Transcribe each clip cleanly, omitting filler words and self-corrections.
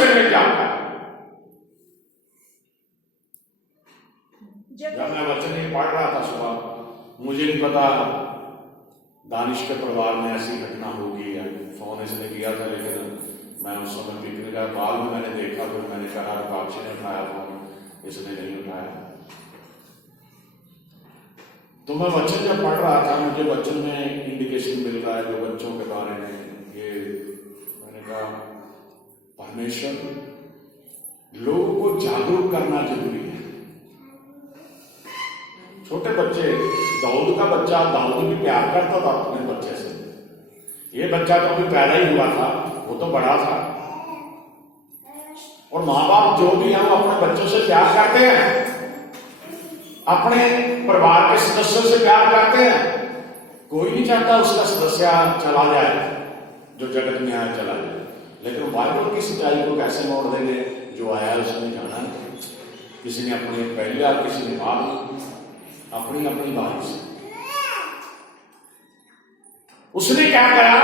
मनुष्य में क्या है। जब मैं वचन ये पढ़ रहा था सुबह, मुझे नहीं पता दानिश के परिवार में ऐसी घटना होगी या फोन इसने किया था, लेकिन मैं उस समय पिकनिक का बाद में मैंने देखा, फिर मैंने कहा रुपाक्षी ने उठाया फोन, इसने नहीं उठाया। तो मैं वचन जब पढ़ रहा था, मुझे वचन में इंडिकेशन मिल रहा है जो बच्चों के बारे में, ये मैंने कहा परमेश्वर लोगों को जागरूक करना जरूरी है। छोटे बच्चे, दाऊद का बच्चा, दाऊद भी प्यार करता था अपने बच्चे से। ये बच्चा तो अभी पैदा ही हुआ था, वो तो बड़ा था। और माँ बाप जो भी है वो अपने बच्चों से प्यार करते हैं, अपने परिवार के सदस्यों से प्यार करते हैं। कोई नहीं चाहता उसका सदस्य चला जाए, जो जगत में आया चला जाए। लेकिन बाइबल की सच्चाई को कैसे मोड़ देंगे, जो आया उसने जाना। किसी ने अपने पहले और किसी ने बाद में, अपनी अपनी बात से। उसने क्या करा,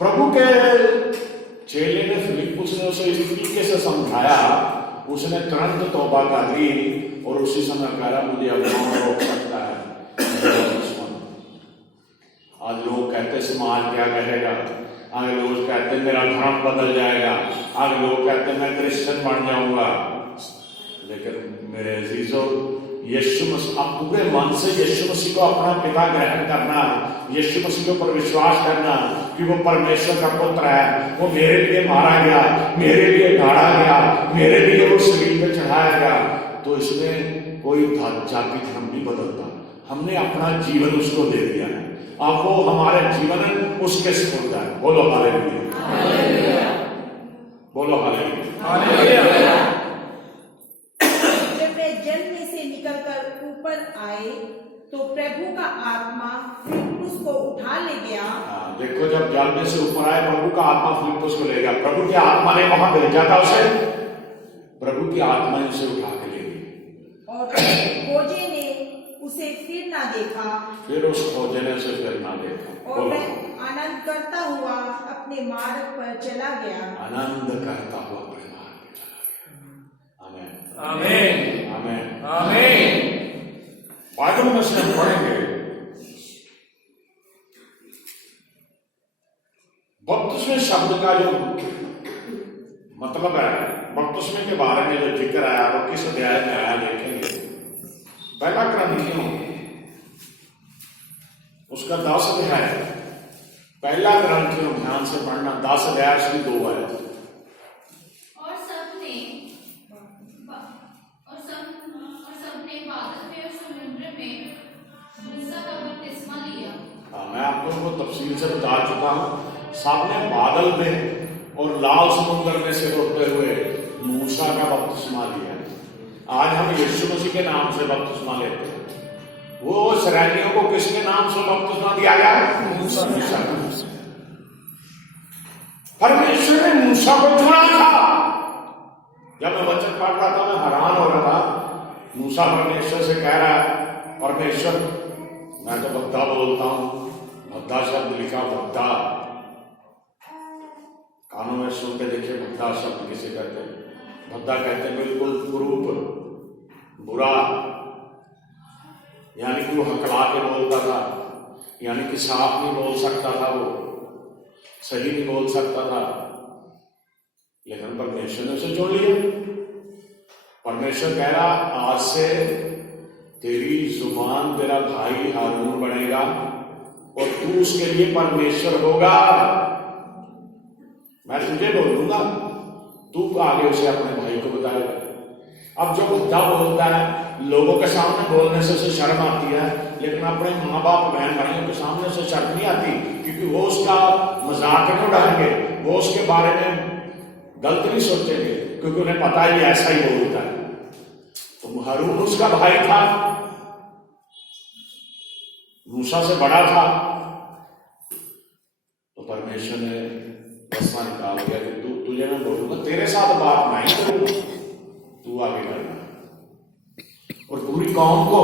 प्रभु के चेले ने, फिलिप्पुस ने उसे इस तरीके से समझाया, उसने तुरंत तौबा कर ली और उसी समय कह रहा मुझे अब कौन रोक सकता है। आज लोग कहते समाज क्या कहेगा, आगे लोग कहते मेरा धर्म बदल जाएगा, आगे लोग कहते मैं क्रिश्चियन बन जाऊंगा। लेकिन मेरे अजीजों, यीशु मसीह, आप पूरे मन से यीशु मसीह को अपना पिता ग्रहण करना, यीशु मसीह के ऊपर विश्वास करना कि वो परमेश्वर का पुत्र है, वो मेरे लिए मारा गया, मेरे लिए गाड़ा गया, मेरे लिए वो शरीर पे चढ़ाया गया। तो इसमें कोई जाति धर्म नहीं बदलता, हमने अपना जीवन उसको दे दिया है। अब वो हमारे जीवन उसके स्पुर्द है। बोलो हालेलुया, बोलो हालेलुया। ऊपर आए तो प्रभु का आत्मा फिलिप्पुस को उठा ले गया। देखो, जब जल में से ऊपर आए प्रभु का आत्मा फिलिप्पुस को ले गया। प्रभु की आत्मा ने वहां भेजा था उसे, प्रभु की आत्मा ने उसे उठा के ले गई। और खोजे ने उसे फिर ना देखा, फिर उस खोजे ने उसे फिर ना देखा। और वह आनंद करता हुआ अपने मार्ग पर चला गया। आनंद करता हुआ अपने मार्ग पर चला गया। आमीन, आमीन, आमीन, आमीन। बाइबल में से हम पढ़ेंगे, बपतिस्मे शब्द का जो मतलब है, बपतिस्मे के बारे में जो जिक्र आया वो किस अध्याय में आया देखेंगे। पहला क्रंथियों उसका 10 अध्याय, पहला क्रंथियों ध्यान से पढ़ना, 10 अध्याय से 2 आए। मैं आप लोगों को तफसील से बता चुका हूं, सबने बादल में और लाल समुद्र में से होते हुए मूसा का बपतिस्मा लिया। आज हम यीशु मसीह के नाम से बपतिस्मा लेते हैं। वो इसराइलियों को किसके नाम से बपतिस्मा दिया गया? मूसा का। परमेश्वर ने मूसा को चुना था। जब मैं वचन पढ़ रहा था मैं हैरान हो रहा था। मूसा परमेश्वर से कह रहा है, परमेश्वर मैं तो भद्दा बोलता हूं, भद्दा शब्द लिखा, भद्दा कानों में सुन के देखिए, भद्दा शब्द किसे कहते हैं? भद्दा कहते हैं बिल्कुल कुरूप, बुरा, यानी कि वो हकला के बोलता था, यानी कि साफ नहीं बोल सकता था, वो सही नहीं बोल सकता था। लेकिन परमेश्वर ने उसे छोड़ लिया। परमेश्वर कह रहा आज से तेरी जुबान तेरा भाई हारून बनेगा और तू उसके लिए परमेश्वर होगा। मैं तुझे बोलूंगा, तू आगे उसे अपने भाई को बताएगा। अब जो बुद्धा बोलता है, लोगों के सामने बोलने से उसे शर्म आती है, लेकिन अपने माँ बाप बहन भाइयों के सामने उसे शर्म नहीं आती, क्योंकि वो उसका मजाक नहीं उड़ाएंगे, वो उसके बारे में गलत नहीं सोचेंगे, क्योंकि उन्हें पता है ऐसा ही बोलता है। तो हारून उसका भाई था, मूसा से बड़ा था। तो परमेश्वर ने रास्ता निकाल दिया कि तुझे मैं बोलूंगा, तेरे साथ बात नहीं करूंगा, तू आगे बढ़ना। और पूरी कौम को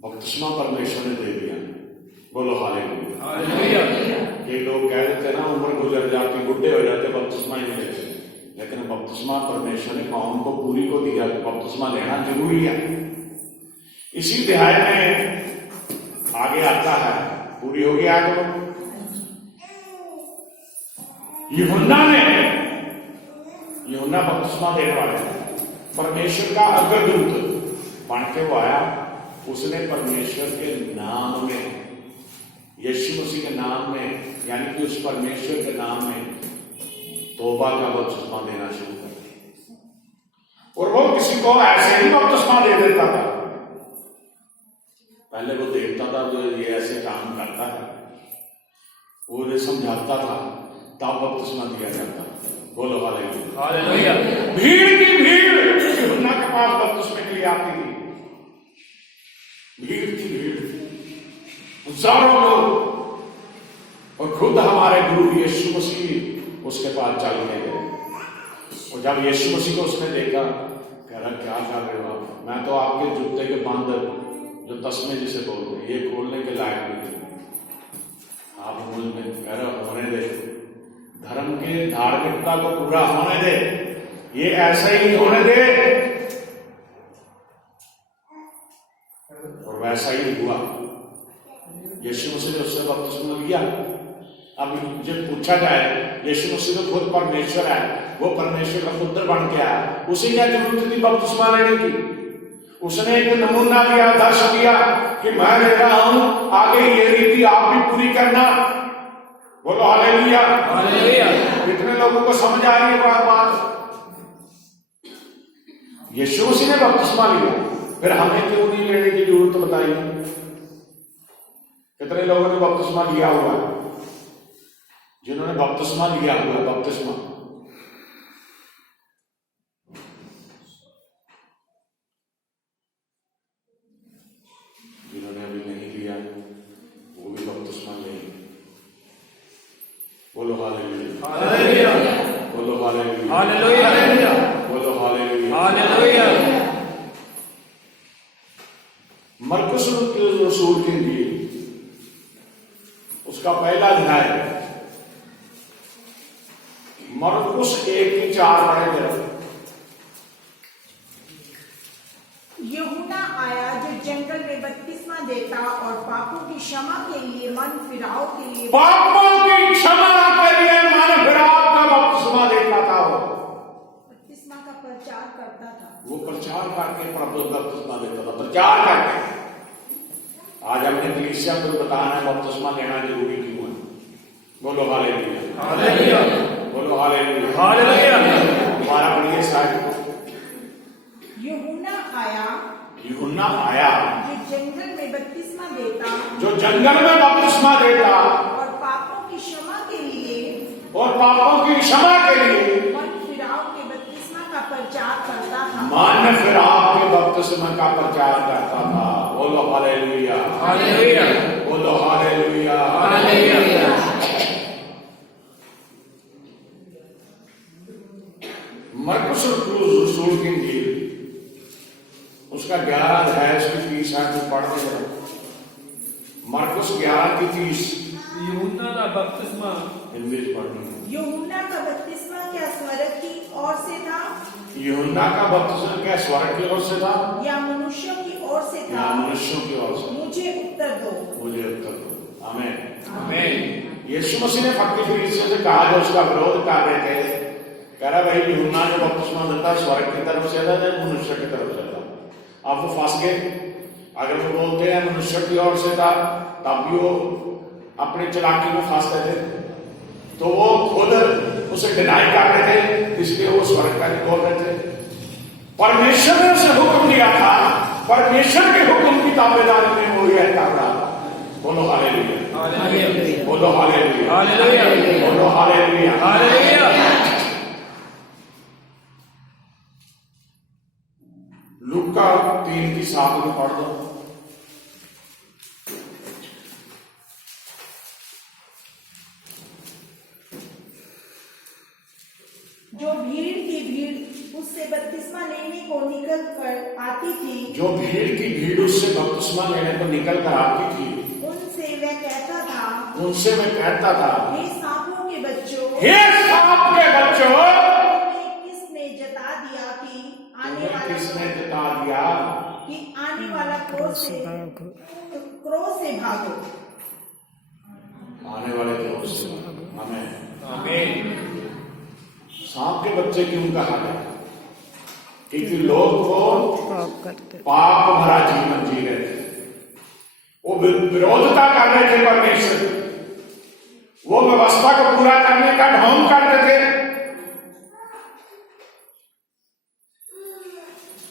बपतिस्मा परमेश्वर ने दे दिया। बोलो हालेलुया। हालेलुया। ये लोग कह रहे थे हो जाते, बुढ़े हो जाते, बपतिस्मा ही नहीं लेते। लेकिन बपतिस्मा परमेश्वर ने कौम को पूरी को दिया, बपतिस्मा लेना जरूरी है। इसी अध्याय में आगे आता है, पूरी हो गया तो यूहन्ना बपतिस्मा देने वाले परमेश्वर का अग्रदूत बन के वो आया। उसने परमेश्वर के नाम में, यीशु मसीह के नाम में, यानी कि उस परमेश्वर के नाम में तौबा का बपतिस्मा देना शुरू कर दिया। और वो किसी को ऐसे ही बपतिस्मा दे देता था। पहले वो देखता था जो ये ऐसे काम करता है, वो उन्हें समझाता था, तब बपतिस्मा दिया जाता। बोलो हालेलुया। भीड़ की भीड़ यूहन्ना के पास बपतिस्मे के लिए आती थी। भीड़ की भीड़, हजारों लोग। और खुद हमारे गुरु यीशु मसीह उसके पास चलने गए। और जब यीशु मसीह को उसने देखा, कह रहा क्या कर रहे हो आप? मैं तो आपके जूते के बंद, जो तस्मे जिसे बोलते हैं, ये खोलने के लायक नहीं। आप मुझ में कह रहे होने दे, धर्म के धार्मिकता को पूरा होने दे, ये ऐसा ही होने दे। और वैसा ही हुआ। यीशु मसीह ने उससे बपतिस्मा लिया। अब जब पूछा जाए, यीशु मसीह तो खुद परमेश्वर है, वो परमेश्वर का पुत्र बन के आया, उसे क्या जरूरत थी बपतिस्मा लेने की? उसने एक नमूना दिया, आदर्श दिया कि मैं ले रहा हूं, आगे ये रीति आप भी पूरी करना। बोलो हालेलुया। कितने लोगों को समझ आ रही है बात? यीशु मसीह ने बपतिस्मा लिया, फिर हमें क्यों नहीं लेने की जरूरत बताइए? कितने लोगों ने बपतिस्मा लिया हुआ है? जिन्होंने बपतिस्मा लिया हुआ है, बपतिस्मा, जिन्होंने अभी नहीं लिया वो भी बपतिस्मा लेंगे। बोलो हालेलुया। बोलो हालेलुया। बोलो हालेलुया। मरकुस रसूल की इंजील, उसका पहला अध्याय, मरकुस 1:4 पढ़े जरा। यूहन्ना आया जो जंगल में बपतिस्मा देता और पापों की क्षमा के लिए मन फिराव के लिए, पापों की क्षमा के लिए मन फिराव का बपतिस्मा देता था। बपतिस्मा का प्रचार करता था। वो प्रचार करके बपतिस्मा देता था, प्रचार करके। आज हमने कलीसिया को बताना है बपतिस्मा लेना जरूरी क्यों है। बोलो हालेलुया। बोलो हालेलुया। हमारा पढ़िए साहब। यूहन्ना आया जो जंगल में बपतिस्मा देता, जो जंगल में बपतिस्मा देता और पापों की क्षमा के लिए, और पापों की क्षमा के लिए मन फिराव के बपतिस्मा का प्रचार करता था। मन फिराव के बपतिस्मा का प्रचार करता था। बोलो हालेलुया। बोलो हालेलुया। मरकुस रसूल की इंजील, उसका 11 अध्याय, उसकी 30 आयत पढ़ के जरा। मरकुस 11:30। यूहन्ना का बपतिस्मा हिंदी पढ़नी। यूहन्ना का बपतिस्मा क्या स्वर्ग की ओर से था, यूहन्ना का बपतिस्मा क्या स्वर्ग की ओर से था या मनुष्यों की ओर से था? या मनुष्यों की ओर से? मुझे उत्तर दो। मुझे उत्तर दो। आमीन। यीशु मसीह ने फकीर फरीसियों से कहा, जो उसका विरोध कर रहे थे, कह रहा भाई यूहन्ना जो बपतिस्मा देता स्वर्ग की तरफ से था या मनुष्य की तरफ से था? अब वो फंस गए। अगर वो बोलते हैं मनुष्य की ओर से था, तब भी वो अपनी चालाकी में फंसते थे, तो वो खुद उसे डिनाई कर रहे थे, इसलिए वो स्वर्ग का नहीं बोल रहे थे। परमेश्वर ने उसे हुक्म दिया था, परमेश्वर के हुक्म की ताबेदारी में वो यह कर रहा था। बोलो हालेलुया। बोलो हालेलुया। बोलो हालेलुया। लूका 3:7 में पढ़ दो। जो भीड़ की भीड़ उससे बपतिस्मा लेने को निकल कर आती थी, जो भीड़ की भीड़ उससे बपतिस्मा लेने को निकल कर आती थी, उनसे वह कहता था, उनसे मैं कहता था, हे सांपों के बच्चों, हे सांप के बच्चों, तुम्हें किसने जता दिया कि तुम्हें किसने जता दिया आने वाला क्रोध से भागो। आने वाले क्रोध से। आमीन। आमीन। सांप के बच्चे क्यों कहा गया? क्योंकि लोग को पाप भरा जीवन जी रहे थे, वो विरोधता कर रहे थे परमेश्वर, वो व्यवस्था को पूरा करने का ढोंग करते थे।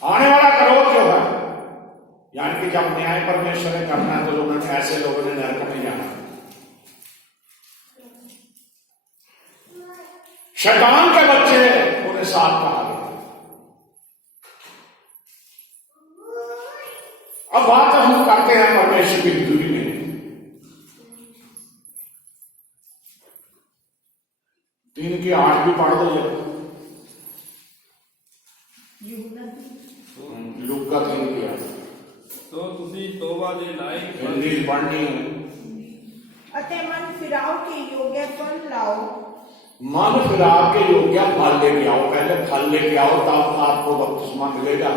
आने वाला क्रोध जो है, यानी कि जब न्याय परमेश्वर ने करना है तो लोगों ने, ऐसे लोगों ने नरक में जाना। शैतान के बच्चे उन्हें सांप कहा गया। अब बात हम करते हैं परमेश्वर की दूरी में। 3 की 8 भी पढ़ दो। लूका 3 की 8 तो ਤੁਸੀਂ ਤੋਬਾ ਦੇ ਲਾਇਕ हिंदी पढ़नी है। अतः मन फिराव के योग्य फल लाओ। मन फिराव के योग्य फल लेके आओ। पहले फल लेके आओ, तब आपको बपतिस्मा मिलेगा।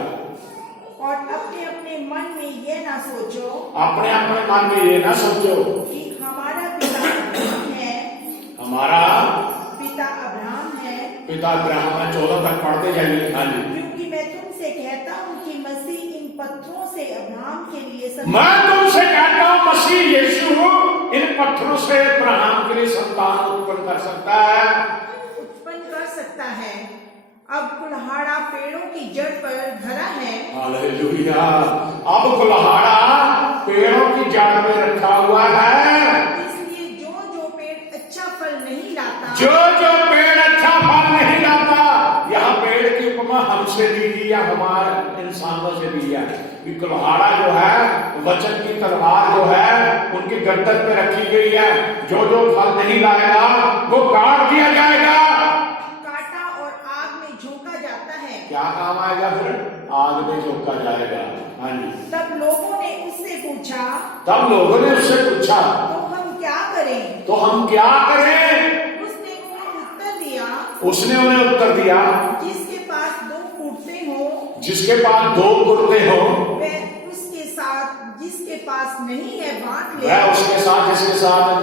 और अपने अपने मन में ये ना सोचो, अपने अपने मन में ये ना सोचो कि हमारा पिता अब्राहम है, हमारा पिता अब्राहम है, पिता अब्राहम है। 14 तक पढ़ते जाइए। हाँ जी। क्योंकि मैं तुमसे कहता हूँ कि मसीह इन पत्थरों से अब्राहम के लिए मैं तुमसे कहता हूं मसीह यीशु इन पत्थरों से अब्राहम के लिए संतान उत्पन्न कर सकता है। अब कुल्हाड़ा पेड़ों की जड़ पर धरा है। हालेलुया। अब कुल्हाड़ा पेड़ों की जड़ में रखा हुआ है। इसलिए जो जो पेड़ अच्छा फल नहीं लाता, जो जो पेड़ अच्छा फल नहीं लाता, यहाँ पेड़ की उपमा हमसे दी गई है, हमारे इंसानों से दी है। कि कुल्हाड़ा जो है, वचन की तलवार जो है, उनकी गर्दन पे रखी गई है। जो जो फल नहीं लाएगा वो काट दिया जाएगा, काटा और आग में झोंका जाता है। क्या काम आएगा फिर? आग में झोंका जाएगा। हाँ जी। तब लोगों ने उससे पूछा, तब लोगों ने उससे पूछा, तो हम क्या करें? तो हम क्या करें? उसने उन्हें उत्तर दिया, उसने उन्हें उत्तर दिया, जिसके पास 2 कुर्ते हो, जिसके पास 2 कुर्ते हो, वह उसके साथ जिसके पास नहीं है बांट ले। वह उसके साथ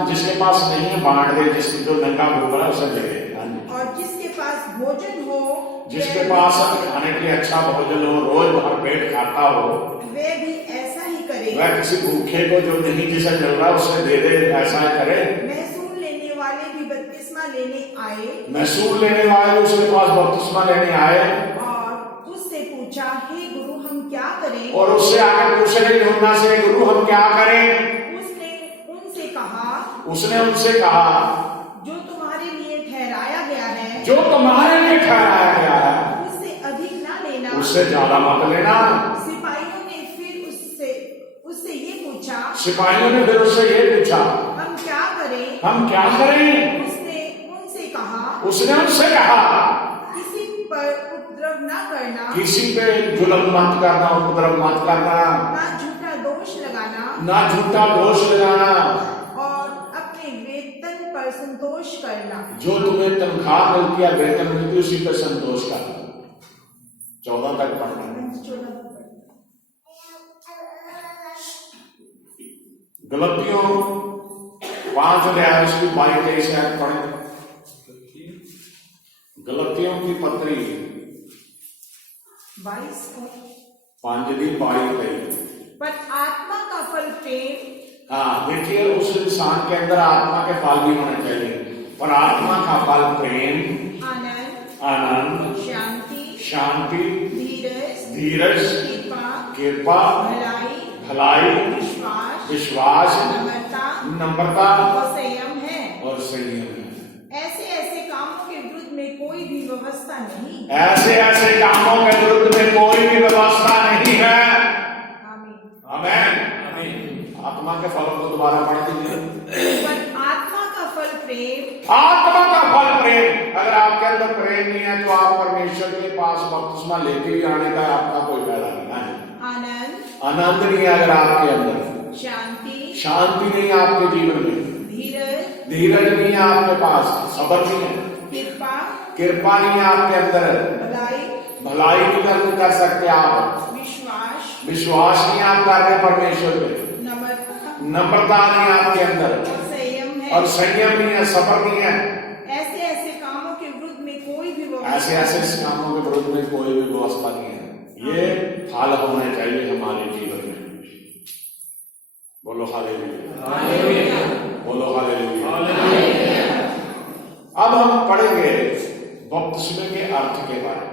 जिसके पास नहीं है बांट दे। जिसकी जो नंगा भूखा है उसे दे दे। और जिसके पास भोजन हो, जिसके पास खाने के लिए अच्छा भोजन हो, रोज भर पेट खाता हो, वे भी ऐसा ही करे। वह किसी भूखे को जो नहीं जिसे मिल रहा उसे दे दे, ऐसा ही करे। महसूल लेने वाले भी बपतिस्मा लेने आए, महसूल लेने वाले उसके पास बपतिस्मा लेने आए और उससे पूछा, हे गुरु हम क्या करें? और उससे आगे पूछे यूहन्ना से, गुरु हम क्या करें? उसने उनसे कहा, जो तुम्हारे लिए ठहराया गया है, जो तुम्हारे लिए ठहराया गया है, उससे अधिक ना लेना, उससे ज्यादा मत लेना। सिपाहियों ने फिर उससे ये पूछा, सिपाहियों ने फिर उससे ये पूछा, हम क्या करें? हम क्या करें? उसने उनसे कहा, किसी पर उपद्रव ना करना, किसी पे जुल्म मत करना, उपद्रव मत करना, ना झूठा दोष लगाना, और अपने वेतन पर संतोष करना। जो तुम्हें तनख्वाह मिलती है, वेतन मिलती, उसी पर संतोष करना। 14 तक पढ़ना। गलतियों 5 अध्याय उसकी 22-23 पढ़े। गलतियों की पत्री 22 5 दिन 22-23। पर आत्मा का फल प्रेम। हाँ देखिए, उस इंसान के अंदर आत्मा के फल भी होने चाहिए। पर आत्मा का फल प्रेम, आनंद, शांति, धीरज, कृपा, भलाई, विश्वास, नम्रता और संयम है। ऐसे कामों के विरुद्ध में कोई भी व्यवस्था नहीं। ऐसे कामों के विरुद्ध में कोई भी व्यवस्था नहीं है। आमीन। आत्मा के फलों को दोबारा पढ़ दीजिए। आत्मा का फल प्रेम। आत्मा का फल प्रेम। अगर आपके अंदर प्रेम नहीं है तो आप परमेश्वर के पास बपतिस्मा लेके ही आने का आपका कोई फायदा नहीं है। आनंद नहीं है अगर आपके अंदर, शांति नहीं है आपके जीवन में, धीरज नहीं है आपके पास, सब्र नहीं है, कृपा, कृपा नहीं है आपके अंदर, भलाई, भलाई नहीं कर सकते आप, विश्वास, विश्वास नहीं आप कर रहे परमेश्वर पे, नम्रता, नम्रता नहीं है आपके अंदर, संयम है। और संयम नहीं है, सब्र नहीं है। ऐसे ऐसे कामों के विरुद्ध में कोई भी ऐसे ऐसे कामों के विरुद्ध में कोई भी व्यवस्था नहीं है। ये हाल होना चाहिए हमारे जीवन में। बोलो हालेलुया, बोलो हालेलुया। अब हम पढ़ेंगे बपतिस्मे के अर्थ के बारे में।